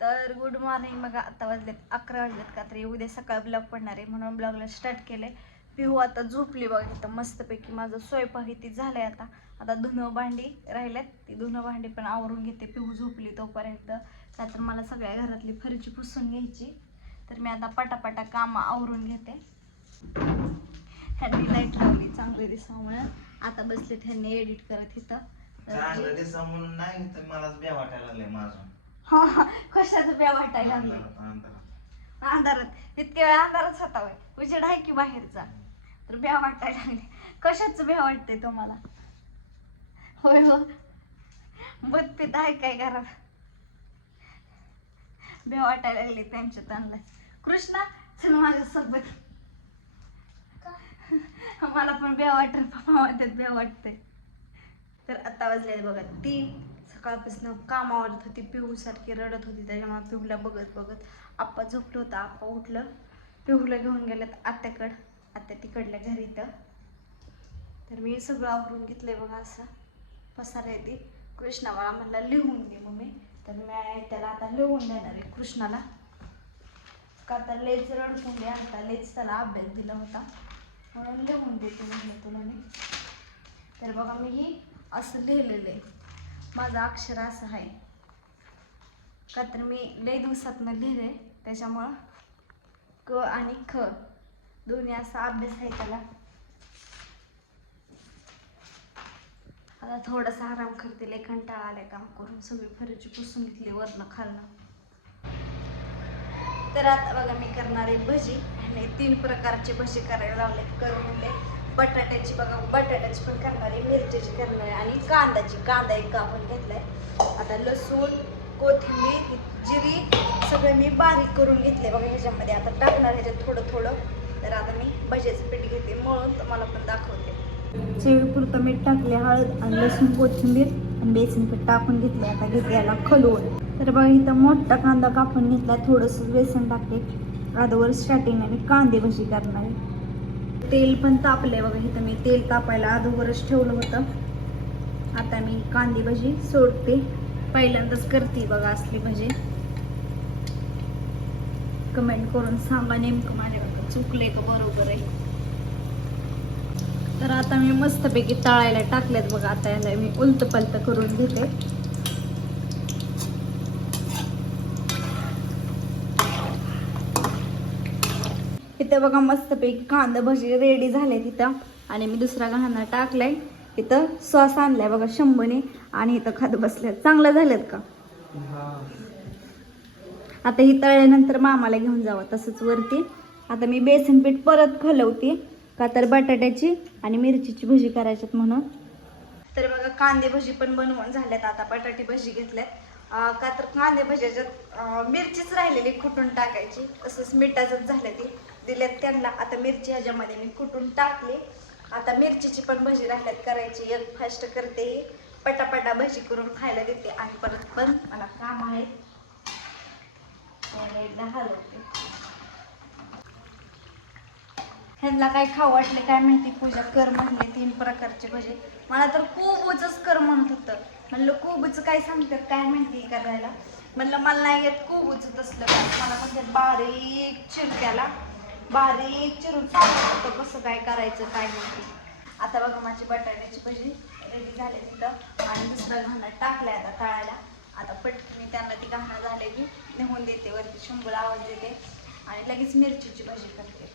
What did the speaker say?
तर good morning मग आता वाजलेत अकरा वाजलेत का तरी. उद्या सकाळ ब्लॉग पडणार आहे म्हणून ब्लॉगला स्टार्ट केलंय. पिहू आता झोपली बघ इथं मस्तपैकी. माझं स्वयंपाक इथे झालंय आता. आता धुणं भांडी राहिल्यात. ती धुणं भांडी पण आवरून घेते. पिहू झोपली तोपर्यंत. का तर मला सगळ्या घरातली फरची पुसून घ्यायची. तर मी आता पटापटा कामं आवरून घेते. ह्यांनी लाइट लावली चांगली दिसामुळे. आता बसले ह्यांनी एडिट करत इथं. दिसा मलाच बे वाटायला माझं. हा हा. कशाचं ब्या वाटायला लागलं? अंधारात, इतके वेळा अंधारात होता वय उजेड आहे की बाहेरचा? तर भ्या वाटायला लागले. कशाच भ्या वाटते तुम्हाला? होय हो मत पित आहे काय घरात? भ्या वाटायला लागली त्यांच्या त्यांना कृष्णा चल माझ्यासोबत. मला पण भ्या वाटेल पप्पा म्हणतात भ्या वाटते तर आता वाजले बघा. तीन सकाळपासून काम आवडत होती पिहूसारखी रडत होती त्याच्यामुळे पिहूला बघत बघत आप्पा झोपलं होतं. आप्पा उठलं पिहूला घेऊन गेलेत आत्याकडं. आत्या तिकडल्या घरी तर तर मी सगळं आवरून घेतलंय बघा असं. पसारा येते. कृष्णा मला म्हणला लिहून दे मम्मी. तर मी त्याला आता लिहून देणार आहे कृष्णाला. का तर लेच रडकून दे आता लेच त्याला अभ्यास दिला होता. म्हणून लिहून देते म्हणलं तुला मी. तर बघा मी ही असं लिहिलेलं आहे. माझं अक्षर असं आहे. का तर मी लय दिवसातनं लिहिले त्याच्यामुळं क आणि ख दोन्ही असा अभ्यास आहे त्याला. आता थोडासा आराम करते लय कंटाळा आलाय काम करून. सगळी फरची पुसून घेतली वरनं खालनं. तर आता बघा मी करणार आहे भजी. आणि तीन प्रकारचे भजी करायला लावले करून दे. बटाट्याची बघा बटाट्याची पण करणार आहे मिरच्याची करणार आहे आणि कांद्याची. कांदा एक कापून घेतलाय. आता लसूण कोथिंबीर जिरी सगळं मी बारीक करून घेतले बघा ह्याच्यामध्ये. आता टाकणार ह्याच्यात थोडं थोडं. तर आता मी भज्याचं पीठ घेते मळून तुम्हाला पण दाखवते. चवीपुरतं मीठ टाकले हळद आणि लसूण कोथिंबीर आणि बेसन पीठ टाकून घेतले आता घेते याला खलवून तर बघा इथं मोठा कांदा कापून घेतला थोडंसं बेसन टाकले आधीवर स्टार्टिंग आणि कांदे भजी करणार आहे. तेल पण तापलंय बघा इथं मी. तेल तापायला अगोदरच ठेवलं होतं. आता मी कांदे भजी सोडते. पहिल्यांदाच करते बघा असली भजी. कमेंट करून सांगा नेमकं माझ्याकडं चुकले का बरोबर आहे. तर आता मी मस्तपैकी तळायला टाकल्यात बघा. आता याला मी उलत पलत करून घेते. इथं बघा मस्तपैकी कांदा भजी रेडी झाले तिथं आणि मी दुसरा घाणा टाकलाय. इथं सॉस आणलाय बघा शंभूने. आणि इथं खात बसल्यात. चांगलं झालेत का? आता ही तळल्यानंतर मामाला घेऊन जावं तसंच वरती. आता मी बेसन पीठ परत खलवते. का तर बटाट्याची आणि मिरचीची भजी करायच्यात म्हणून. तर बघा कांदे भजी पण बनवून झाल्यात आता बटाटी भजी घेतल्यात. का तर कांदे भजीच्यात मिरचीच राहिलेली कुटून टाकायची? तसंच मिठाचंच झालं ती. दिल्यात त्यांना. आता मिरची ह्याच्यामध्ये मी कुटून टाकली? आता मिरचीची पण भजी राहिल्यात करायची. एक फास्ट करते पटापटा भजी करून खायला देते. आणि परत पण मला काम आहे. एकदा हलवते. ह्यांना काय खाऊ वाटले काय माहिती? पूजा कर म्हणले तीन प्रकारचे भजे. मला तर खूप कोबूचच कर म्हणत होतं. म्हणलं कोबूचं काय सांगतात काय माहिती करायला? म्हणलं मला नाही येत कोबूचं तसलं काय. मला म्हणतात बारीक चिरक्याला बारीक चिरून सांगत होतं कसं काय करायचं काय माहिती. आता बघा माझी बटाट्याची भजी रेडी झाली तिथं. आणि दुसरा घाणा टाकलाय आता तळायला. आता पटकन त्यांना ती घाणा झाले की नेऊन देते वरती शंभूला आवाज देते. आणि लगेच मिरचीची भजी करते.